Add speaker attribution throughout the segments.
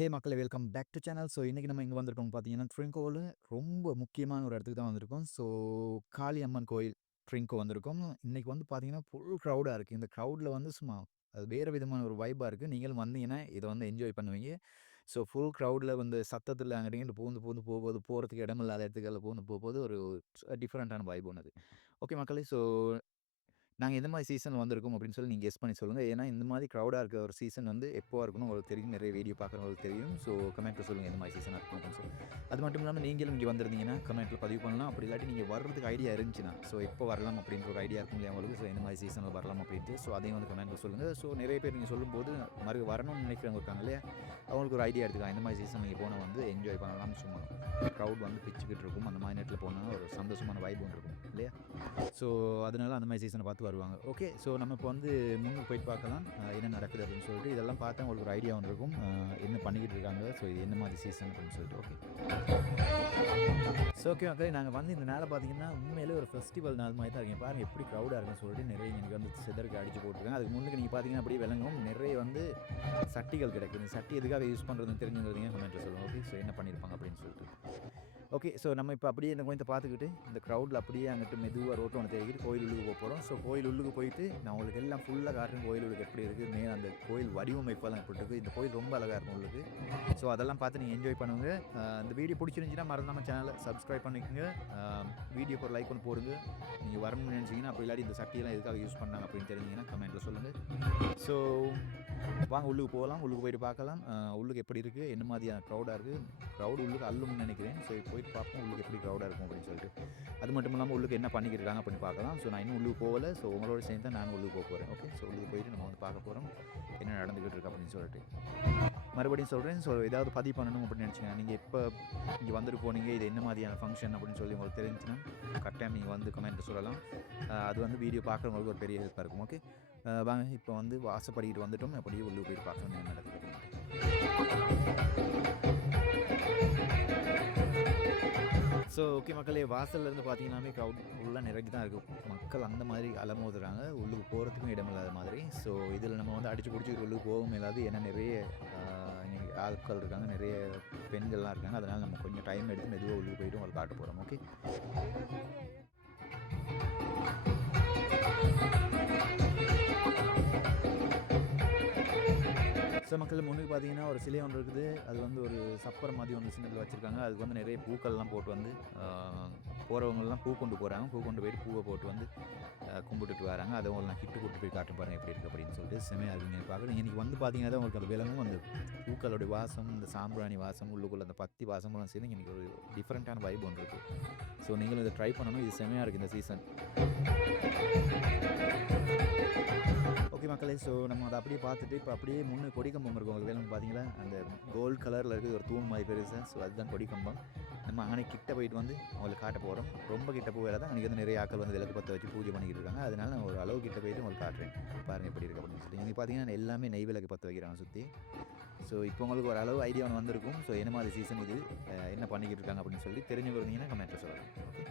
Speaker 1: ஹே மக்களை welcome back to channel. So இன்றைக்கி நம்ம இங்கே வந்திருக்கோம் பார்த்தீங்கன்னா, ட்ரிங்கோவில் ரொம்ப முக்கியமான ஒரு இடத்துக்கு தான் வந்திருக்கோம். ஸோ காளியம்மன் கோயில் ட்ரிங்கோ வந்திருக்கோம். இன்றைக்கி வந்து பார்த்தீங்கன்னா, ஃபுல் க்ரௌடாக இருக்குது இந்த க்ரௌடில் வந்து சும்மா அது வேறு விதமான ஒரு வைப்பாக இருக்குது நீங்களும் வந்தீங்கன்னா, இதை வந்து என்ஜாய் பண்ணுவீங்க. ஸோ ஃபுல் க்ரௌடில் வந்து சத்தத்தில் அங்கிட்டு பூந்து பூந்து போகும்போது, போகிறதுக்கு இடமில்லாத இடத்துக்கெல்லாம் பூந்து போகும்போது ஒரு டிஃப்ரெண்ட்டான வைப் ஒன்று அது. ஓகே மக்களே, ஸோ நாங்கள் எந்த மாதிரி சீசன் வந்திருக்கோம் அப்படின்னு சொல்லி நீங்கள் கெஸ் பண்ணி சொல்லுங்கள் ஏன்னா இந்த மாதிரி க்ரௌடாக இருக்க ஒரு சீசன் வந்து எப்போவாக இருக்கணும் உங்களுக்கு தெரியும். நிறைய வீடியோ பார்க்குறவங்களுக்கு தெரியும். ஸோ கமெண்ட்டில் சொல்லுங்கள் எந்த மாதிரி சீசனாக இருக்கும் அப்படின்னு சொல்லி. அது மட்டும் இல்லாமல் நீங்களும் இங்கே வந்திருந்தீங்கன்னா, கமெண்ட்டில் பதிவு பண்ணலாம். அப்படி இல்லாட்டி நீங்கள் வர்றதுக்கு ஐடியா இருந்துச்சுன்னா, ஸோ எப்போ வரலாம் அப்படின்ற ஒரு ஐடியா இருக்கும் இல்லையா உங்களுக்கு? ஸோ எந்த மாதிரி சீசனில் வரலாம் அப்படின்ட்டு. ஸோ அதையும் வந்து கமெண்ட்டில் சொல்லுங்கள் ஸோ நிறைய பேர் நீங்கள் சொல்லும்போது மறுபடியும் வரணும்னு நினைக்கிறவங்க இருக்காங்க இல்லையா? அவங்களுக்கு ஒரு ஐடியா எடுத்துக்கலாம். இந்த மாதிரி சீசன் நீங்கள் போனால் வந்து என்ஜாய் பண்ணலாம்னு சும்மா. க்ரௌட் வந்து பிச்சுக்கிட்டு இருக்கும். அந்த மாதிரி நேரத்தில் போனால் ஒரு சந்தோஷமான வைப் இருக்கும் இல்லையா? ஸோ அதனால அந்த மாதிரி சீசனை பார்த்து வருவாங்க. ஓகே. ஸோ நம்ம இப்போ வந்து முன்னுக்கு போய் பார்க்கலாம். என்ன நடக்குது அப்படின்னு சொல்லிட்டு. இதெல்லாம் பார்த்தா உங்களுக்கு ஒரு ஐடியா ஒன்று இருக்கும். என்ன பண்ணிக்கிட்டு இருக்காங்க? ஸோ இது என்ன மாதிரி சீசன் அப்படின்னு சொல்லிட்டு. ஓகே. ஸோ ஓகே ஓகே நாங்கள் வந்து இந்த நேரம் பார்த்தீங்கன்னா, உண்மையிலே ஒரு ஃபெஸ்டிவல் நாள் மாரி தான் இருக்கீங்க பாருங்கள் எப்படி க்ரௌடாக இருக்குன்னு சொல்லிட்டு நிறைய எனக்கு வந்து சிதறுக்கு அடிச்சு போட்டுருக்காங்க. அதுக்கு முன்னுக்கு நீங்கள் பார்த்தீங்கன்னா அப்படியே விளங்கும். நிறைய வந்து சட்டிகள் கிடைக்குது இந்த சட்டி எதுக்காக யூஸ் பண்ணுறதுன்னு தெரிஞ்சவங்க கமெண்ட்ல சொல்லுவோம் ஓகே. ஸோ என்ன பண்ணியிருப்பாங்க அப்படின்னு சொல்லிட்டு. ஓகே. ஸோ நம்ம இப்போ அப்படியே இந்த கோயத்தை பார்த்துக்கிட்டு, இந்த க்ரௌடில் அப்படியே அங்கிட்டு மெதுவாக ரோட்ட ஒன்று தேடிக்கிட்டு கோயில் உள்ளுக்கு போக போகிறோம் ஸோ கோயில் உள்ளுக்கு போயிட்டு நான் உங்களுக்கு எல்லாம் ஃபுல்லாக காட்டுறேன். கோயில் உள்ளுக்கு எப்படி இருக்குது மேல அந்த கோயில் வடிவமைப்பெல்லாம் எப்படி இருக்குது இந்த கோயில் ரொம்ப அழகாக இருக்கும் உள்ளுக்கு. ஸோ அதெல்லாம் பார்த்து நீங்கள் என்ஜாய் பண்ணுங்க. இந்த வீடியோ பிடிச்சிருந்துச்சின்னா மறந்தாமல் சேனலை சப்ஸ்கிரைப் பண்ணிக்கோங்க வீடியோ வீடியோக்கு ஒரு லைக் ஒன்று போடுங்க. நீங்கள் வரணும்னு நினைச்சீங்கன்னா, அப்போ இல்லாட்டி இந்த சட்டியெல்லாம் எதுக்காக யூஸ் பண்ணாங்க அப்படின்னு தெரிஞ்சிங்கன்னா கமெண்ட்டில் சொல்லுங்கள் ஸோ வாங்க உள்ளுக்கு போகலாம். உள்ளுக்கு போயிட்டு பார்க்கலாம். உள்ளுக்கு எப்படி இருக்குது என்ன மாதிரியான க்ரௌடாக இருக்குது க்ரௌடு உள்ளுக்கு அல்லும்னு நினைக்கிறேன். ஸோ போயிட்டு பார்ப்போம். உள்ளுக்கு எப்படி க்ரௌடாக இருக்கும் அப்படின்னு சொல்லிட்டு. அது மட்டும் இல்லாமல் உள்ளுக்கு என்ன பண்ணிக்கிட்டு இருக்காங்க அப்படின்னு பார்க்கலாம். ஸோ நான் இன்னும் உள்ளுக்கு போகல. ஸோ உங்களோட சேர்ந்து தான் நான் உள்ளுக்கு போப்போறேன். ஓகே. ஸோ உள்ளுக்கு போயிட்டு நம்ம வந்து பார்க்க போகிறோம் என்ன நடந்துக்கிட்டு இருக்கு அப்படின்னு சொல்லிட்டு. மறுபடியும் சொல்கிறேன் ஸோ ஏதாவது பதிவு பண்ணணும் அப்படின்னு நினச்சிங்கன்னா நீங்கள் இப்போ இங்கே வந்துட்டு போனீங்க? இது என்ன மாதிரியான ஃபங்க்ஷன் அப்படின்னு சொல்லி உங்களுக்கு தெரிஞ்சுன்னா கரெக்டாக நீங்கள் வந்து கமெண்ட் சொல்லலாம். அது வந்து வீடியோ பார்க்குறவங்களுக்கு ஒரு பெரிய ஹெல்ப்பாக இருக்கும். ஓகே. வாங்க இப்போ வந்து வாசப்படிக்கிட்டு வந்துட்டோம். அப்படியே உள்ளுக்கு போயிட்டு பார்க்கணும் என்ன நடக்குது ஸோ ஓகே மக்களே, வாசல்லேருந்து இருந்து க்ரௌட் ஃபுல்லாக ஃபுல்லா தான் இருக்கும். மக்கள் அந்த மாதிரி அலமோதுறாங்க. உள்ளுக்கு போகிறதுக்கும் இடமில்லாத மாதிரி. ஸோ இதில் நம்ம வந்து அடிச்சு பிடிச்சி உள்ளுக்கு போகவும் இல்லாது ஏன்னா நிறைய ஆட்கள் இருக்காங்க. நிறைய பெண்கள்லாம் இருக்காங்க. அதனால் நம்ம கொஞ்சம் டைம் எடுத்து மெதுவாக உள்ளுக்கு போயிட்டு ஒரு காட்டு போகிறோம் ஓகே. மக்கள் முன்னுக்கு பார்த்தீங்கன்னா, ஒரு சிலை ஒன்று இருக்குது. அது வந்து ஒரு சப்பர் மாதிரி ஒன்று சின்னத்தில் வச்சுருக்காங்க அதுக்கு வந்து நிறைய பூக்கள்லாம் போட்டு வந்து போகிறவங்கள்லாம் பூ கொண்டு போகிறாங்க பூ கொண்டு போயிட்டு பூவை போட்டு வந்து கும்பிட்டுட்டு வராங்க. அதை உங்களுக்கு நான் கிட்டு கூட்டிட்டு போய் காட்டு பாருங்க எப்படி இருக்கு அப்படின்னு சொல்லிட்டு. செமையாக இருக்குங்க எனக்கு இன்றைக்கி இன்னைக்கு வந்து பார்த்தீங்கன்னா தான் உங்களுக்கு அது விலங்கும் அந்த பூக்களுடைய வாசம், இந்த சாம்பிராணி வாசம், உள்ளுக்குள்ளே அந்த பத்தி வாசமெல்லாம் சேர்ந்து எனக்கு ஒரு டிஃப்ரெண்ட்டான வைப் ஒன்று இருக்குது ஸோ நீங்களும் இதை ட்ரை பண்ணணும். இது செமையாக இருக்குது இந்த சீசன். ஓகே மக்களே, ஸோ நம்ம அதை அப்படியே பார்த்துட்டு, இப்போ அப்படியே முன்னே கொடிக்கம்பம் இருக்கும். உங்களுக்கு விளங்கும் பார்த்தீங்களா? அந்த கோல்ட் கலரில் இருக்குது ஒரு தூண் மாதிரி பெருசு ஸோ அதுதான் கொடிக்கம்பம் நம்ம அங்கே கிட்ட போயிட்டு வந்து உங்களுக்கு காட்ட போகிறோம் ரொம்ப கிட்ட போக தான் அன்னைக்கு வந்து நிறைய ஆட்கள் வந்து விளக்கு பற்ற வச்சு பூஜை பண்ணிக்கிட்டு இருக்காங்க. அதனால நான் ஒரு அளவு கிட்ட போயிட்டு உங்களுக்கு காட்டுறேன். பாருங்கள் எப்படி இருக்கு அப்படின்னு சொல்லி. இன்றைக்கி பார்த்தீங்கன்னா, எல்லாமே நெய் விளக்கு பற்ற வைக்கிறாங்க சுற்றி ஸோ இப்போ உங்களுக்கு ஒரு அளவு ஐடியா ஒன்று வந்திருக்கும். ஸோ என்ன மாதிரி சீசன் இது? என்ன பண்ணிக்கிட்டு இருக்காங்க அப்படின்னு சொல்லி தெரிஞ்சு கொடுத்தீங்கன்னா கமெண்ட்டில் சொல்லலாம். ஓகே.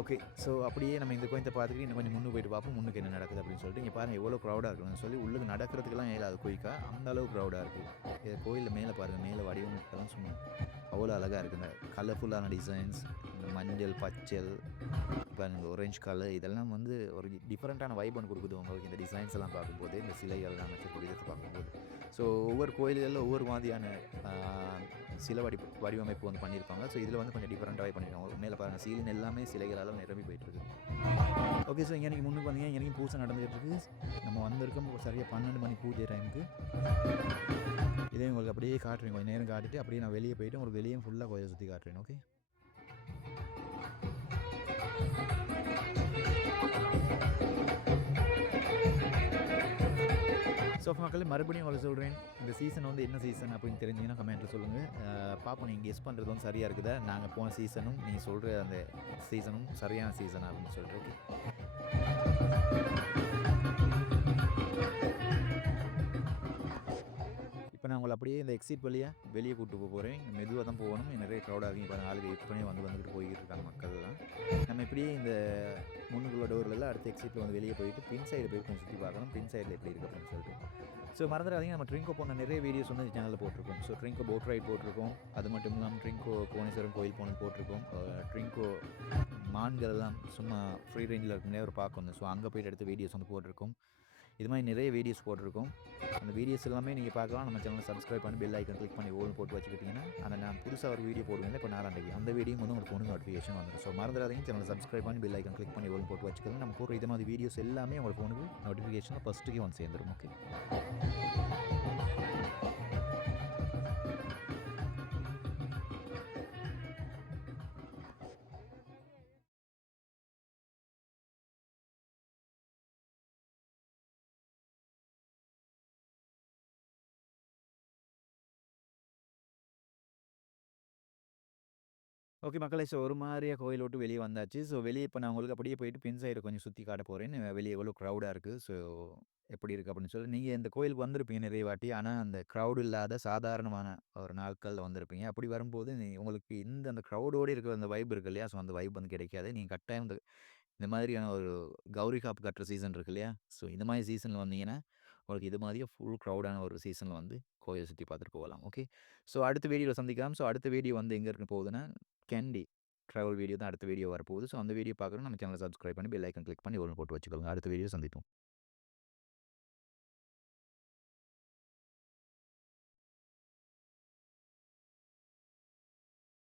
Speaker 1: ஓகே. ஸோ அப்படியே நம்ம இந்த கோயத்தை பார்த்துட்டு இன்னும் கொஞ்சம் முன்னுக்கு போயிட்டு பார்ப்போம். முன்னுக்கு என்ன நடக்குது அப்படின்னு சொல்லிட்டு. இங்கே பாருங்கள் எவ்வளோ க்ரௌடாக இருக்குன்னு சொல்லி உள்ளுக்கு நடக்கிறதுக்கெல்லாம் ஏழாவது குயிக்கா. அந்த அளவு க்ரௌடாக இருக்குது கோயிலில் மேலே பாருங்கள் மேலே மேல வடிவமைப்பெல்லாம் சும்மா அவ்வளோ அழகாக இருக்குங்க கலர்ஃபுல்லான டிசைன்ஸ், இந்த மஞ்சள், பச்சல், இப்போ இந்த ஒரேஞ்ச் கலர் இதெல்லாம் வந்து ஒரு டிஃப்ரெண்ட்டான வைப் ஒன்று கொடுக்குது உங்களுக்கு இந்த டிசைன்ஸ் எல்லாம் பார்க்கும்போது. இந்த சிலைகள்லாம் அமைச்சிருக்க பார்க்கும்போது. ஸோ ஒவ்வொரு கோயில்களில் ஒவ்வொரு மாதிரியான சில சிலை வடி வடிவமைப்பு வந்து பண்ணியிருப்பாங்க. ஸோ இதில் வந்து கொஞ்சம் டிஃப்ரெண்ட்டாகவே பண்ணியிருக்காங்க. மேலே பாருங்கள் சீலிங் எல்லாமே சிலைகளால் நிரம்பி போயிட்டுருக்கு ஓகே. சார் எனக்கு இன்னைக்கு முன்னுக்கு வந்தீங்கன்னா, பூஜை நடந்துகிட்டுருக்குது நம்ம வந்திருக்கோம் சரியாக பன்னெண்டு மணி பூஜை டைமுக்கு. இதே உங்களுக்கு அப்படியே காட்டுறேன். கொஞ்சம் நேரம் காட்டிட்டு அப்படியே நான் வெளியே போயிட்டு உங்களுக்கு வெளியே ஃபுல்லாக கோயிலை சுற்றி காட்டுறேன். ஓகே. ஸோ மக்களே மறுபடியும் உங்களை சொல்கிறேன் இந்த சீசன் வந்து என்ன சீசன் அப்படின்னு தெரிஞ்சிங்கன்னா கமெண்ட்டில் சொல்லுங்கள் பார்ப்போம் நீங்க கெஸ் பண்ணுறது வந்து சரியாக இருக்குதா? நாங்கள் போன சீசனும், நீங்கள் சொல்கிற அந்த சீசனும் சரியான சீசன் அப்படின்னு சொல்லிட்டு. ஓகே. இப்போ நான் உங்களை அப்படியே இந்த எக்ஸிட் வழியாக வெளியே கூட்டு போக போகிறேன் மெதுவாக தான் போகணும். நிறைய க்ரவுடா இருக்கு. பாருங்க ஆளுங்க ஏற்கனவே வந்து வந்துட்டு போய்கிட்டு இருக்காங்க மக்கள்லாம். நம்ம இப்படியே இந்த முன்னுக்குள்ள டோர்லலாம் அடுத்த எக்ஸிட்டில் வந்து வெளியே போயிட்டு பின் சைடு போய் கொஞ்சம் சுற்றி பார்க்கணும். பின் சைடில் எப்படி இருக்குது அப்படின்னு சொல்லிட்டு. ஸோ மறந்துடாதீங்க நம்ம ட்ரிங்கோ போன நிறைய வீடியோஸ் வந்து சேனலில் போட்டிருக்கோம் ஸோ ட்ரிங்கோ போட் ரைட் போட்டிருக்கோம் அது மட்டும் இல்லாமல் ட்ரிங்கோ கோணேஸ்வரம் கோயில் போனது போட்டிருக்கோம் ட்ரிங்கோ மான்கள் எல்லாம் சும்மா ஃப்ரீ ரேஞ்சில் இருக்குன்னே ஒரு பார்க்க வந்து ஸோ அங்கே போயிட்டு எடுத்த வீடியோஸ் வந்து போட்டிருக்கோம் இது மாதிரி நிறைய வீடியோஸ் போட்டிருக்கோம். அந்த வீடியோஸ் எல்லாமே நீங்கள் பார்க்கலாம். நம்ம சேனலை சப்ஸ்கிரைப் பண்ணி பெல் ஐக்கன் கிளிக் பண்ணி ஓல் போட்டு வச்சுக்கிட்டிங்கன்னா அந்த நான் புதுசாக ஒரு வீடியோ போடுவேன். இப்போ நாலாண்டேக்கு அந்த வீடியோ வந்து உங்களுக்கு ஃபோனுக்கு நோட்டிஃபிகேஷன் வந்துடும். ஸோ மறந்துடாதீங்க. சேனலை சப்ஸ்கிரைப் பண்ணி பெல் ஐக்கன் கிளிக் பண்ணி ஓல் போட்டு வச்சுக்கோங்க. நம்ம போடுற இது மாதிரி வீடியோஸ் எல்லாமே உங்கள் ஃபோனுக்கு நோட்டிஃபிகேஷன் ஃபஸ்ட்டுக்கே வந்து சேர்ந்துடும் ஓகே ஓகே மக்களே. ஸோ ஒரு மாதிரியாக கோயில் விட்டு வெளியே வந்தாச்சு. ஸோ வெளியே இப்போ நான் உங்களுக்கு அப்படியே போயிட்டு பின் சைடு கொஞ்சம் சுற்றி காட்ட போகிறேன் வெளியே எவ்வளோ க்ரௌடாக இருக்குது ஸோ எப்படி இருக்குது அப்படின்னு சொல்லி நீங்கள் இந்த கோயிலுக்கு வந்திருப்பீங்க நிறைய வாட்டி. ஆனால் அந்த க்ரௌடு இல்லாத சாதாரணமான ஒரு நாட்களில் வந்திருப்பீங்க. அப்படி வரும்போது நீ உங்களுக்கு இந்த அந்த க்ரௌடோடு இருக்கிற அந்த வைப் இருக்கு இல்லையா? ஸோ அந்த வைப் வந்து கிடைக்காது. நீங்கள் கட்டாயம் இந்த இந்த மாதிரியான ஒரு கௌரி காப்பு கட்டுற சீசன் இருக்கு இல்லையா? ஸோ இந்த மாதிரி சீசனில் வந்தீங்கன்னா உங்களுக்கு இது மாதிரியே ஃபுல் க்ரௌடான ஒரு சீசனில் வந்து கோயிலை சுற்றி பார்த்துட்டு போகலாம். ஓகே. ஸோ அடுத்த வீடியோவில் சந்திக்கலாம். ஸோ அடுத்த வீடியோ வந்து எங்கே இருக்கு போகுதுன்னா கேண்டி ட்ராவல் வீடியோ தான் அடுத்த வீடியோ வரப்போகுது. ஸோ அந்த வீடியோ பார்க்குறோம் நம்ம சேனலை சப்ஸ்கிரைப் பண்ணி பெல் ஐக்கன் கிளிக் பண்ணி ஒன்று போட்டு வச்சுக்கோங்க. அடுத்த வீடியோ சந்திப்போம்.